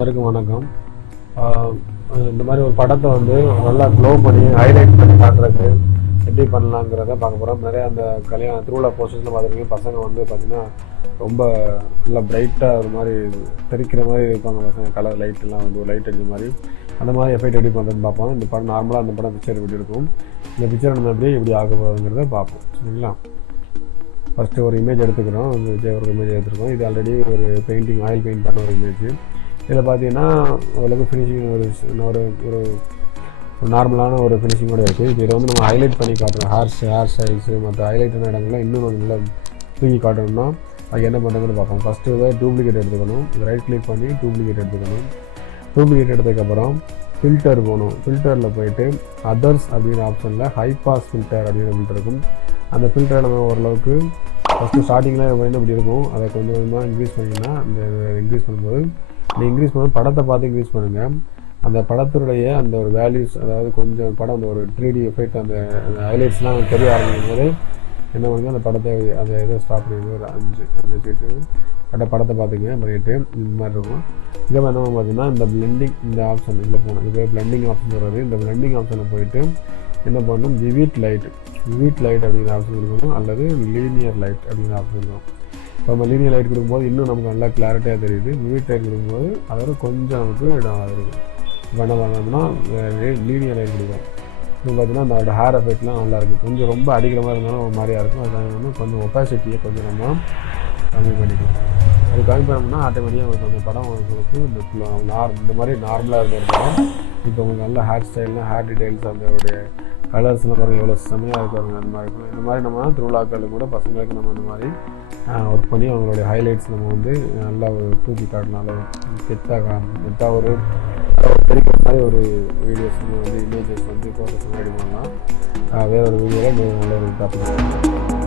எல்லாருக்கும் வணக்கம். ஆஹ் இந்த மாதிரி ஒரு படத்தை வந்து நல்லா க்ளோ பண்ணி ஹைலைட் பண்ணி காட்டுறதுக்கு எப்படி பண்ணலாங்கிறத பார்க்க போகிறோம். நிறைய அந்த கல்யாண திருவிழா போஸ்டர்ஸ்லாம் பார்த்துருக்கீங்க. பசங்க வந்து பார்த்திங்கன்னா ரொம்ப நல்லா பிரைட்டாக ஒரு மாதிரி தெரிக்கிற மாதிரி இருப்பாங்க. பசங்க கலர் லைட்லாம் வந்து ஒரு லைட் அடிச்ச மாதிரி அந்த மாதிரி எஃபெக்ட் எப்படி பண்ணுறதுன்னு பார்ப்போம். இந்த படம் நார்மலாக அந்த படம் பிக்சர் எப்படி இருக்கும், இந்த பிக்சர் நம்ம எப்படி எப்படி ஆக போகிறதுங்கிறத பார்ப்போம். சரிங்களா? ஃபஸ்ட்டு ஒரு இமேஜ் எடுத்துக்கிறோம். விஜய் ஒரு இமேஜ் எடுத்துருக்கோம். இது ஆல்ரெடி ஒரு பெயிண்டிங் ஆயில் பெயிண்ட் பண்ண ஒரு இமேஜ். இதில் பார்த்தீங்கன்னா ஓரளவுக்கு ஃபினிஷிங் ஒரு ஒரு நார்மலான ஒரு ஃபினிஷிங்கோடு இருக்குது. இதில் வந்து நம்ம ஹைலைட் பண்ணி காட்டுறோம். ஹேர் ஸ்டைல்ஸு மற்ற ஹைலைட்டான இடங்கள்லாம் இன்னும் நல்லா தூக்கி காட்டணும்னா அது என்ன பண்ணுறதுன்னு பார்ப்போம். ஃபஸ்ட்டு இதை டூப்ளிகேட் எடுத்துக்கணும். இது ரைட் கிளிக் பண்ணி டூப்ளிகேட் எடுத்துக்கணும். டூப்ளிகேட் எடுத்ததுக்கப்புறம் ஃபில்டர் போகணும். ஃபில்டரில் போயிட்டு அதர்ஸ் அப்படிங்கிற ஆப்ஷனில் ஹை பாஸ் ஃபில்டர் அப்படிங்கிற ஃபில்டர் இருக்கும். அந்த ஃபில்டரை நம்ம ஓரளவுக்கு ஃபஸ்ட்டு ஸ்டார்டிங்கில் இப்படி இருக்கும். அதை கொஞ்சம் கொஞ்சமாக இன்க்ரீஸ் பண்ணிங்கன்னா இந்த இன்க்ரீஸ் பண்ணும்போது இன்க்ரீஸ் பண்ணும்போது படத்தை பார்த்து இன்க்ரீஸ் பண்ணுங்கள். அந்த படத்துடைய அந்த ஒரு வேல்யூஸ், அதாவது கொஞ்சம் படம் அந்த ஒரு 3D எஃபெக்ட் அந்த ஹைலைட்ஸ்லாம் தெரிய ஆரம்பிக்கும் போது என்ன பண்ணுங்க, அந்த படத்தை அந்த இதை ஸ்டாப் பண்ணி ஒரு 5 சீட்டு படத்தை பார்த்துங்க பண்ணிட்டு இந்த மாதிரி இருக்கும். இதை என்ன பார்த்தீங்கன்னா இந்த பிளெண்டிங் இந்த ஆப்ஷன் இதில் போகணும். இது பிளெண்டிங் ஆப்ஷன் வருது. இந்த பிளெண்டிங் ஆப்ஷனில் போயிட்டு என்ன பண்ணணும், விவிட் லைட் அப்படிங்கிற ஆப்ஷன் கொடுக்கணும், அல்லது லீனியர் லைட் அப்படிங்கிற ஆப்ஷன் இருக்கும். இப்போ நம்ம லீனியர் லைட் கொடுக்கும்போது இன்னும் நமக்கு நல்லா கிளாரிட்டியாக தெரியுது. விவிட் லைட் கொடுக்கும்போது அதோட கொஞ்சம் நமக்கு இடம் ஆகுது. இப்போ என்ன பண்ணோம்னா லீனியர் லைட் கொடுக்கும். இப்போ பார்த்தீங்கன்னா அதோட ஹேர் எஃபெக்ட்லாம் நல்லாயிருக்கும். கொஞ்சம் ரொம்ப அடிக்கிற மாதிரி இருந்தாலும் ஒரு மாதிரியாக இருக்கும். அதுக்காக வந்து கொஞ்சம் ஒப்பாசிட்டியை கொஞ்சம் நம்ம கம்மி பண்ணிக்கலாம். அது கம்மி பண்ணோம்னா ஆட்டோமேட்டிக்காக உங்களுக்கு அந்த படம் உங்களுக்கு இந்த மாதிரி நார்மலாக இருந்திருக்கும். இப்போ உங்களுக்கு நல்ல ஹேர் ஸ்டைல்னால் ஹேர் டீட்டெயில்ஸ் அதோடைய கலர்ஸ்லாம் பாருங்கள் எவ்வளோ செம்மையாக இருக்காங்க. அந்த மாதிரி இருக்கும். இந்த மாதிரி நம்ம திருவிழாக்களுக்கு கூட பசங்களுக்கு நம்ம இந்த மாதிரி ஒர்க் பண்ணி அவங்களுடைய ஹைலைட்ஸ் நம்ம வந்து நல்லா ஒரு தூக்கி காட்டினால கெத்தாக ஒரு தெரிக்கிற மாதிரி ஒரு வீடியோஸ் வந்து இமேஜஸ் வந்து ஃபோட்டோஸ் ரெடி பண்ணலாம். வேறு ஒரு வீடியோவில் நல்ல ஒரு டாபிக்